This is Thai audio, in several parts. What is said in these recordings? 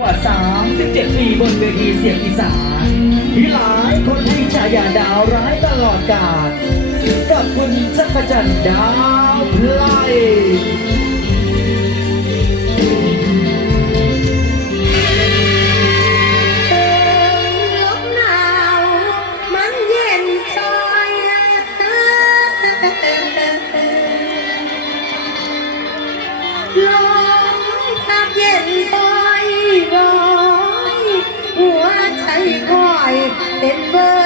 กว่า37ปีบนเวทีเสียงอีสานมีหลายคนที่ฉายาดาวร้ายตลอดกาลกับคุณจักรจันทร์ดาวพล remember.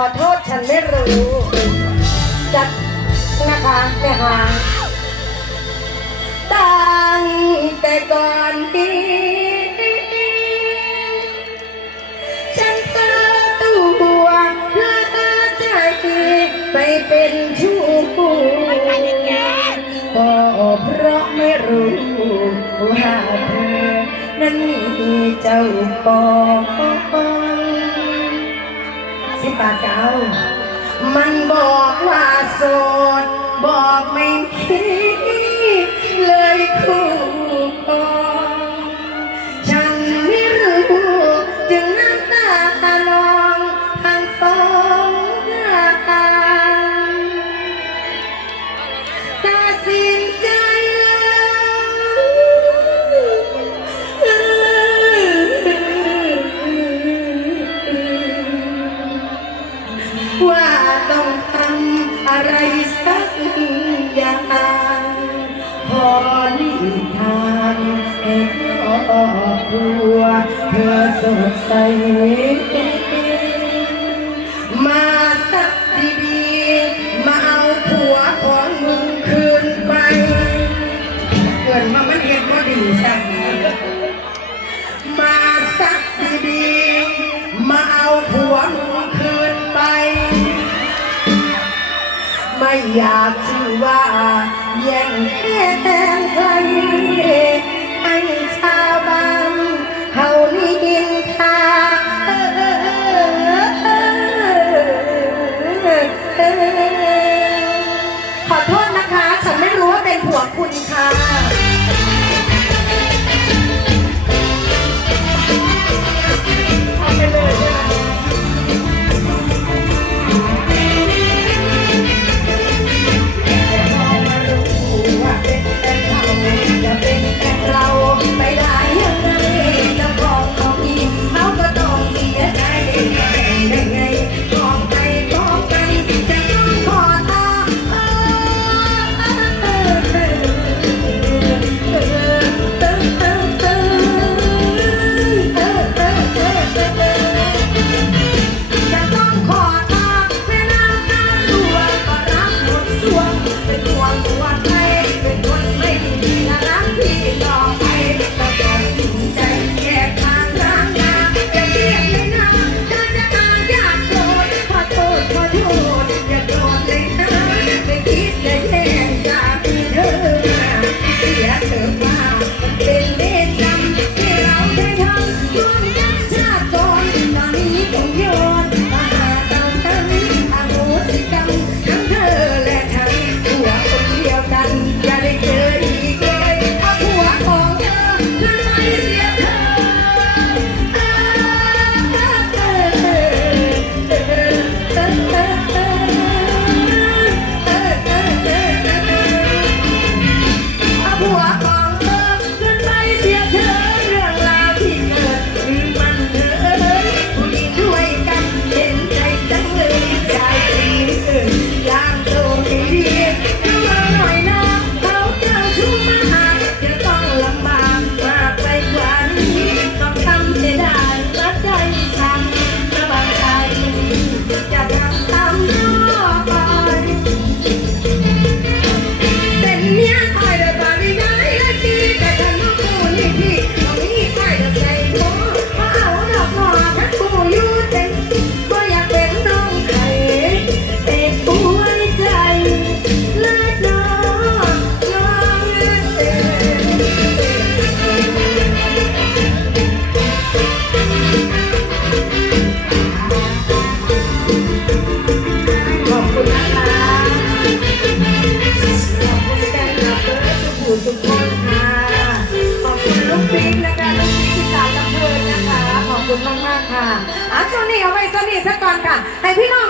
ขอโทษฉันไม่รู้จัดนะคะแม่หางตั้งแต่ก่อนดีฉันตาตัวลาใจไปเป็นชู้คู่ก็เพราะไม่รู้ว่าเธอนั้นมีเจ้าของ สิบาทเก่ามันบอกว่าโสด บอกไม่คิดเลยคุณ ไรสักอย่างพอลีทางเอ็นออกตัวเธอสดใส อยากชื่อว่าแย่งแย่งใคร